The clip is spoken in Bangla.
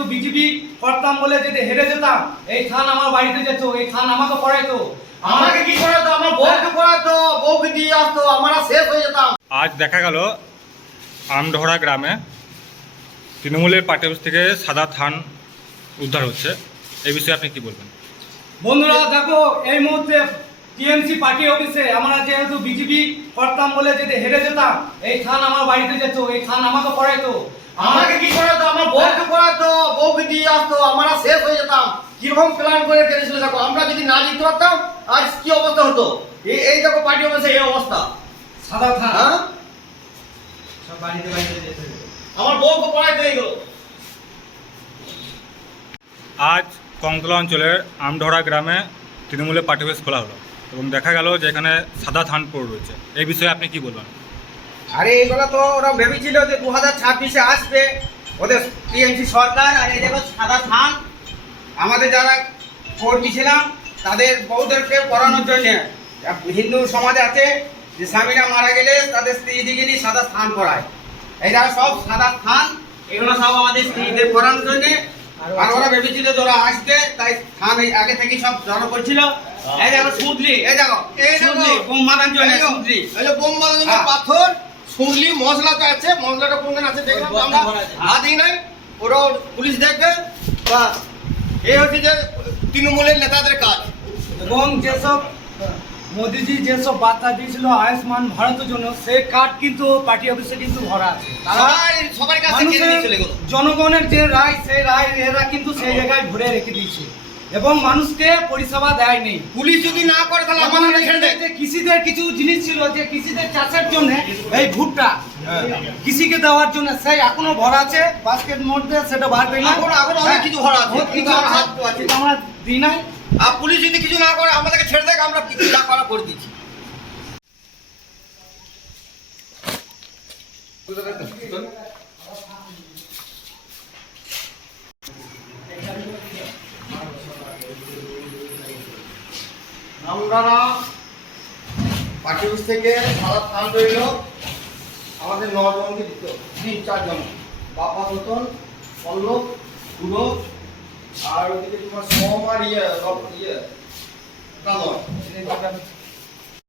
যেহেতু বিজেপি করতাম বলে যদি হেরে যেতাম, এই খান আমার বাড়িতে যেত, এই খান আমাকে পড়াইতো। আমাকে কি করাতো? আমার বউকে পড়াতো, বউকে দিয়ে আসতো, আমরা শেষ হয়ে যেতাম। আজ দেখা গেল আমডহরা গ্রামে তৃণমূলের পার্টি অফিস থেকে সাদা থান উদ্ধার হচ্ছে, এই বিষয়ে আপনি কি বলবেন? বন্ধুরা দেখো, এই মুহূর্তে টিএমসি পার্টি অফিসে আমরা যেহেতু বিজেপি করতাম বলে যদি হেরে যেতাম, এই খান আমার বাড়িতে যেত, এই খান আমাকে পড়াইতো। আমাকে কি করাতো? আমার বউকে পড়াতো, বউকে দিয়ে আসতো, আমরা শেষ হয়ে যেতাম। কিরকম প্ল্যান করে করেছিল দেখো, আমরা যদি না জিততে পারতাম আজ কি অবস্থা হতো। এই দেখো পার্টি অফিসে এই অবস্থা। সাদা খান হ্যাঁ, সব বাড়িতে বাড়িতে যেত। আমার বউকে পড়াইতো এইগুলো। আজ কংতলা অঞ্চলের আমডহরা গ্রামে তৃণমূলের পার্টি অফিস খোলা হলো এবং দেখা গেল যে এখানে সাদা থান পড়ে রয়েছে, এই বিষয়ে আপনি কি বলবেন? আরে এইগুলো তো ওরা ভেবেছিল যে 2026-এ আসবে ওদের টিএমসি সরকার, আর এই দেখো সাদা থান আমাদের যারা কর্মী ছিলাম তাদের বউদেরকে পড়ানোর জন্য। হিন্দু সমাজে আছে যে স্বামীরা মারা গেলে তাদের স্ত্রীদিকে নিয়ে সাদা স্থান পড়ায়, এইরা সব সাদা স্থান, এগুলো সব আমাদের স্ত্রীদের পড়ানোর জন্য। আর ওরা ভেবেছিল যে ওরা আসবে, তাই স্থান আগে থেকে সব জড়ো করছিল। এই দেখো সুদলি, এই দেখো সুদলি বোম মারার জন্য সুদলি, এই যে বোম মারার জন্য পাথর, শুনলি মশলাটা আছে, মশলাটা কোনখানে আছে দেখলাম, আমরা হাতই নাই, ওরা পুলিশ দেখবে। বাস, এই হচ্ছে যে তৃণমূলের নেতাদের কাজ। এবং যেসব মোদিজি যেসব বার্তা দিয়েছিল আয়ুষ্মান ভারতের জন্য, সেই কার্ড কিন্তু পার্টি অফিসে কিন্তু ভরা আছে। তারা সবার কাছে কেড়ে নিয়েছিল এগুলো। জনগণের যে রায়, সেই রায় এরা কিন্তু সেই জায়গায় ভরে রেখে দিয়েছে এবং মানুষকে পরিষেবা দেয়নি। পুলিশ যদি না করে তাহলে আমাদের ছেড়ে দেয়। যে কৃষিদের কিছু জিনিস ছিল, যে কৃষিদের চাষের জন্য এই ভুট্টা কৃষিকে দেওয়ার জন্য, সেই এখনো ভরা আছে বাস্কেট মধ্যে, সেটা বার করি না। এখন অনেক কিছু ভরা আছে, কিন্তু আমরা দিই নাই। আর পুলিশ যদি কিছু না করে আমাদেরকে ছেড়ে দেয়, আমরা কিছু যা করা করে দিচ্ছি। আমরা পার্টি অফিস থেকে সাদা থান রইল আমাদের 9 জনকে দিত, 3-4 জন, বাবা মতন, পল্লব, গুলো, আর ওদিকে তোমার সোম আর কালয়।